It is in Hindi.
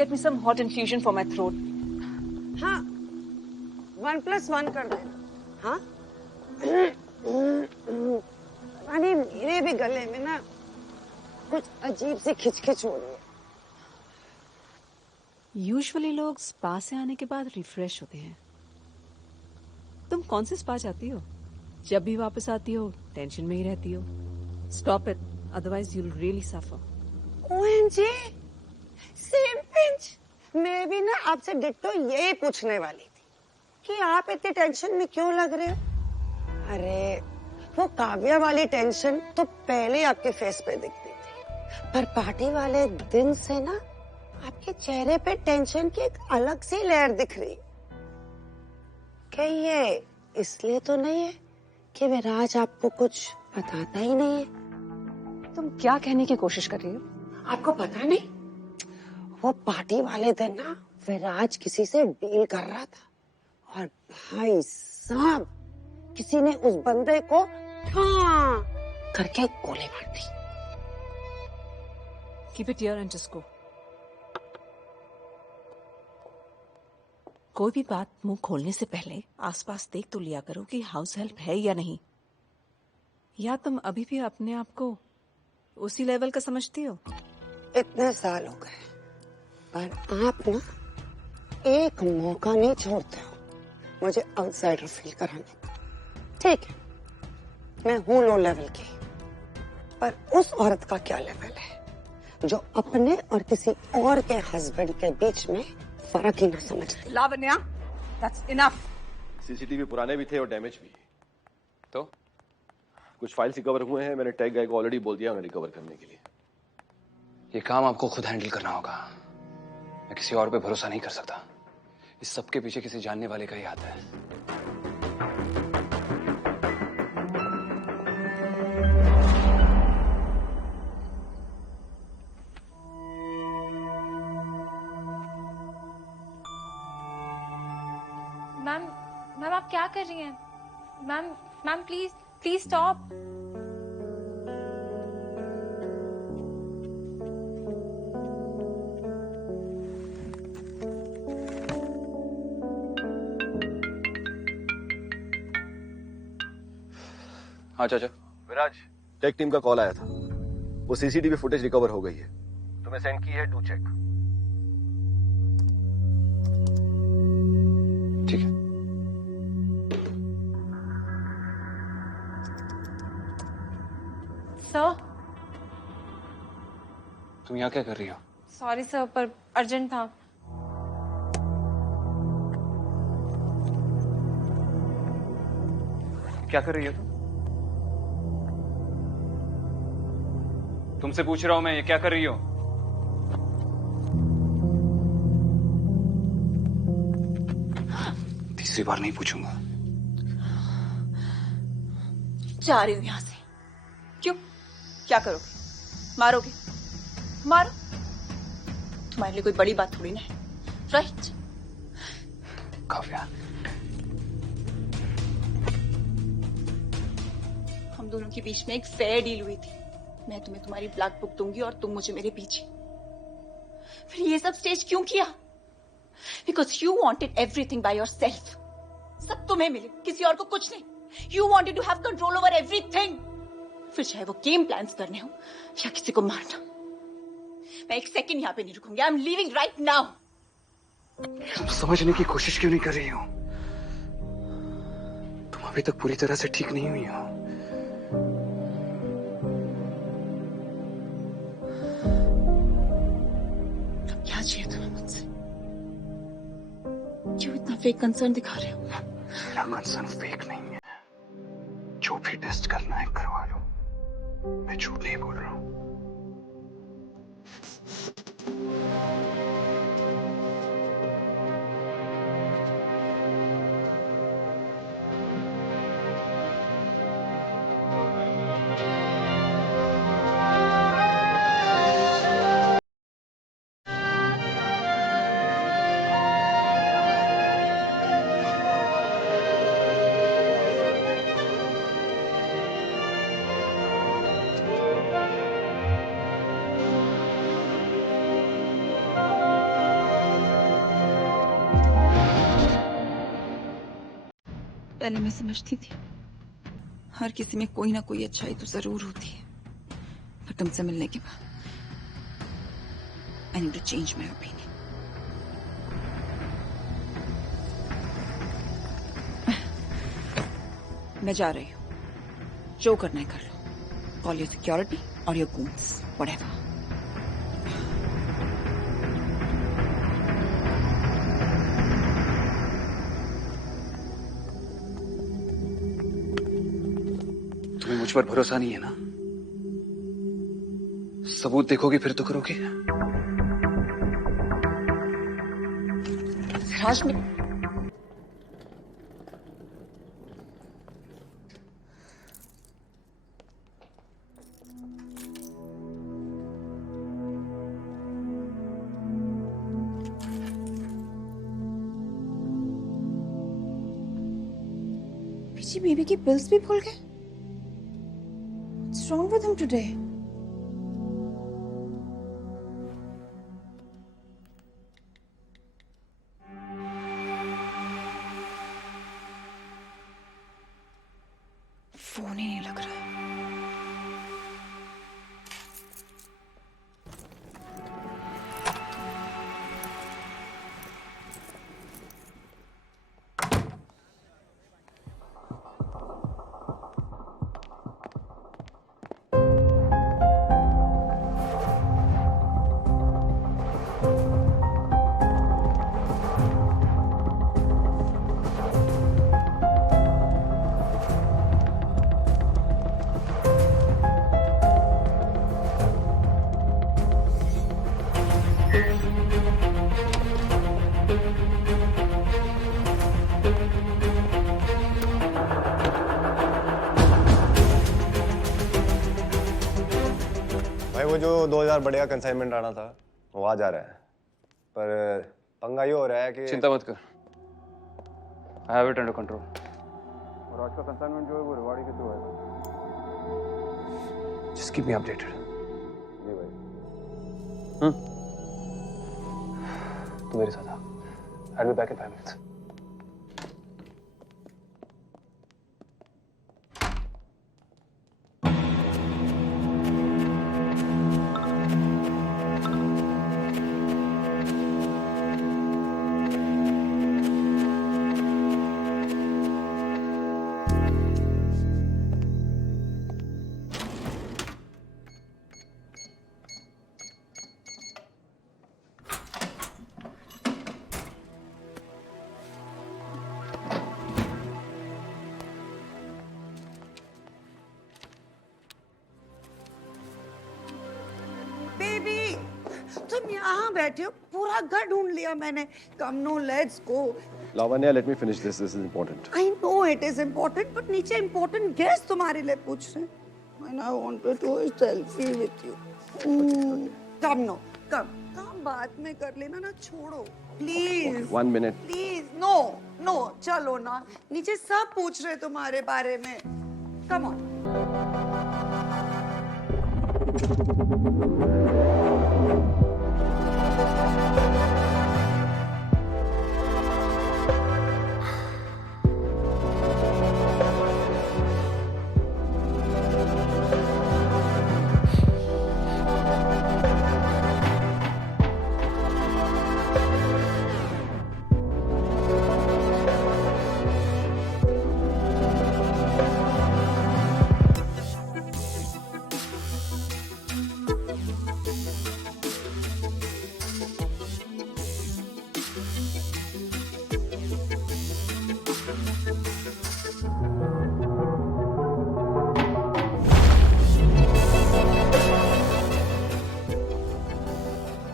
get me some hot infusion for my throat. हाँ, 1+1 कर देना. हाँ? रानी, मेरे भी गले में ना कुछ अजीब सी खिचखिच हो रही है. यूजुअली लोग स्पा से आने के बाद रिफ्रेश होते हैं. तुम कौन से स्पा जाती हो? जब भी वापस आती हो टेंशन में ही रहती हो. Stop it, otherwise you will really suffer. OMG, same pinch. मैं भी ना आपसे डिट्टो यही पूछने वाली थी कि आप इतने टेंशन में क्यों लग रहे हो. अरे वो काव्या वाली टेंशन तो पहले ही आपके फेस पे दिखती थी, पर पार्टी वाले दिन से ना आपके चेहरे पे टेंशन की एक अलग सी लेयर दिख रही. क्या ये इसलिए तो नहीं है कि विराज आपको कुछ बताता ही नहीं है? तुम क्या कहने की कोशिश कर रही हो? आपको पता नहीं, वो पार्टी वाले दिन ना विराज किसी से डील कर रहा था और भाई साहब किसी ने उस बंदे को हाँ करके गोली मार दी. Keep it here and just go. कोई भी बात मुंह खोलने से पहले आसपास देख तो लिया करो कि हाउस हेल्प है या नहीं. या तुम अभी भी अपने आप को उसी लेवल का समझती हो? इतने साल हो गए, पर आप ना एक मौका नहीं छोड़ते हो मुझे आउटसाइडर फील कराने. ठीक है, मैं हूं लो लेवल की, पर उस औरत का क्या लेवल है जो अपने और किसी और के हस्बैंड के बीच में फर्क ही ना समझती. Lavanya, that's enough. सीसीटीवी पुराने भी थे और डैमेज भी. तो कुछ फाइल्स रिकवर हुए हैं. मैंने टैग गाय को ऑलरेडी बोल दिया उन्हें रिकवर करने के लिए. ये काम आपको खुद हैंडल करना होगा. मैं किसी और पे भरोसा नहीं कर सकता. इस सब के पीछे किसी जानने वाले का ही हाथ है. मैम आप क्या कर रही हैं? Ma'am please stop. हाँ चाचा. विराज, टेक टीम का कॉल आया था. वो सीसीटीवी फुटेज रिकवर हो गई है. तुम्हें सेंड की है, डू चेक. ठीक है. सर, तुम यहाँ क्या कर रही हो? सॉरी सर, पर अर्जेंट था. क्या कर रही हो तुम? तुमसे पूछ रहा हूं मैं, ये क्या कर रही हो? तीसरी बार नहीं पूछूंगा. जा रही हूँ यहाँ से. क्यों? क्या करोगे? मारोगे? मारो. तुम्हारे लिए कोई बड़ी बात थोड़ी ना है, राइट? काव्या, हम दोनों के बीच में एक फेयर डील हुई थी. मैं तुम्हें तुम्हारी ब्लैक बुक दूंगी और तुम मुझे मेरे पीछे. फिर ये सब स्टेज क्यों किया? Because you wanted everything by yourself. सब तुम्हें मिले, किसी और को कुछ नहीं. You wanted to have control over everything. फिर चाहे वो गेम प्लान्स करने हो या किसी को मारना. मैं एक सेकंड यहाँ पे नहीं रुकूंगी. I'm leaving right now. तुम समझने की कोशिश क्यों नहीं कर रही हो? तुम अभी तक पूरी तरह से ठीक नहीं हुई हो. क्या चाहिए तुम्हें मुझसे? क्यों इतना फेक कंसर्न दिखा रहे हो? मेरा कंसर्न फेक नहीं है. जो भी टेस्ट करना है करवा लो. मैं झूठ नहीं बोल रहा हूं. पहले मैं समझती थी हर किसी में कोई ना कोई अच्छाई तो जरूर होती है, पर तुमसे मिलने के बाद I need to change my opinion. मैं जा रही हूँ, जो करना है कर लो। कॉल योर सिक्योरिटी और योर गूंस, व्हाटएवर। तुम्हें मुझ पर भरोसा नहीं है ना? सबूत देखोगी फिर तो करोगे। सिराज में पीछे बेबी की पिल्स भी भूल गए। What's wrong with him today? Phone ही नहीं लग रहा है। भाई वो जो 2000 बड़े का कंसाइनमेंट आना था वो आ जा रहा है, पर पंगा ये हो रहा है कि चिंता मत कर, I have it under control. और आज का कंसाइनमेंट जो है वो रिवाड़ी के थ्रू आएगा। Just keep me updated. जी भाई। तू मेरे साथ आ, I will be back in 5 minutes. Baby तुम यहाँ बैठे हो, पूरा घर ढूंढ लिया मैंने। Come on, let's go. Lavanya, let me finish this, this is important. I know it is important, but नीचे इम्पोर्टेंट गेस्ट तुम्हारे लिए पूछ रहे हैं। And I wanted to selfie with you. Come no, come. काम बाद में कर लेना ना, छोड़ो please. 1 minute. Please no no, चलो ना, नीचे सब पूछ रहे तुम्हारे बारे में। Come on.